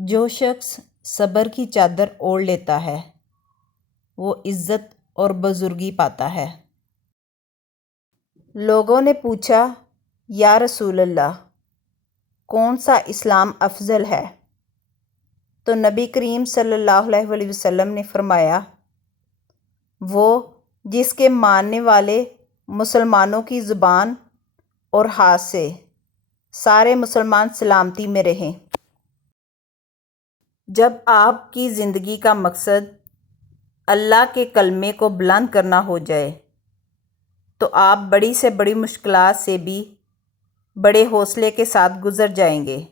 جو شخص صبر کی چادر اوڑھ لیتا ہے وہ عزت اور بزرگی پاتا ہے۔ لوگوں نے پوچھا، یا رسول اللہ، کون سا اسلام افضل ہے؟ تو نبی کریم صلی اللہ علیہ وسلم نے فرمایا، وہ جس کے ماننے والے مسلمانوں کی زبان اور ہاتھ سے سارے مسلمان سلامتی میں رہیں۔ جب آپ کی زندگی کا مقصد اللہ کے کلمے کو بلند کرنا ہو جائے تو آپ بڑی سے بڑی مشکلات سے بھی بڑے حوصلے کے ساتھ گزر جائیں گے۔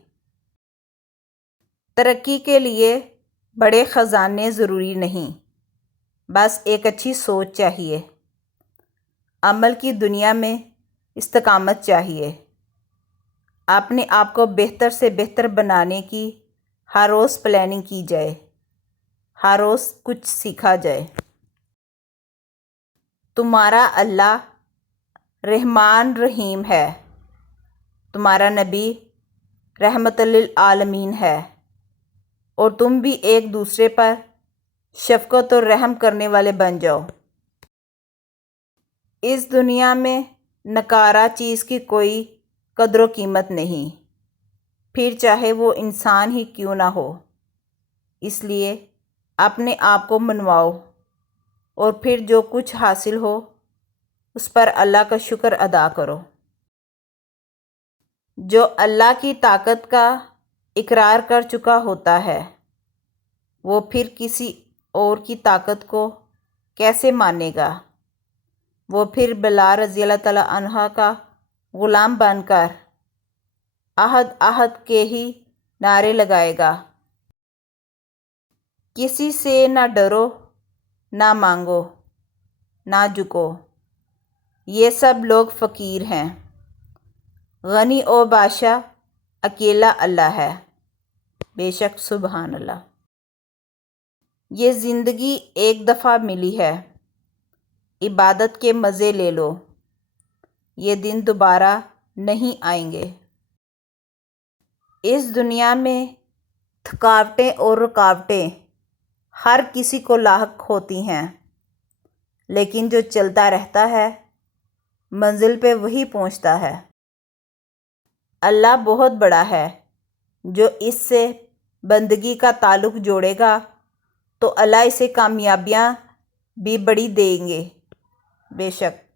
ترقی کے لیے بڑے خزانے ضروری نہیں، بس ایک اچھی سوچ چاہیے۔ عمل کی دنیا میں استقامت چاہیے۔ اپنے آپ کو بہتر سے بہتر بنانے کی ہر روز پلاننگ کی جائے، ہر روز کچھ سیکھا جائے۔ تمہارا اللہ رحمان رحیم ہے، تمہارا نبی رحمت للعالمین ہے، اور تم بھی ایک دوسرے پر شفقت اور رحم کرنے والے بن جاؤ۔ اس دنیا میں نکارہ چیز کی کوئی قدر و قیمت نہیں، پھر چاہے وہ انسان ہی کیوں نہ ہو۔ اس لیے اپنے آپ کو منواؤ اور پھر جو کچھ حاصل ہو اس پر اللہ کا شکر ادا کرو۔ جو اللہ کی طاقت کا اقرار کر چکا ہوتا ہے وہ پھر کسی اور کی طاقت کو کیسے مانے گا؟ وہ پھر بلال رضی اللہ تعالیٰ عنہ کا غلام بن کر احد احد کے ہی نعرے لگائے گا۔ کسی سے نہ ڈرو، نہ مانگو، نہ جھکو، یہ سب لوگ فقیر ہیں، غنی و بادشاہ اکیلا اللہ ہے، بے شک سبحان اللہ۔ یہ زندگی ایک دفعہ ملی ہے، عبادت کے مزے لے لو، یہ دن دوبارہ نہیں آئیں گے۔ اس دنیا میں تھکاوٹیں اور رکاوٹیں ہر کسی کو لاحق ہوتی ہیں، لیکن جو چلتا رہتا ہے منزل پہ وہی پہنچتا ہے۔ اللہ بہت بڑا ہے، جو اس سے بندگی کا تعلق جوڑے گا تو اللہ اسے کامیابیاں بھی بڑی دیں گے، بے شک۔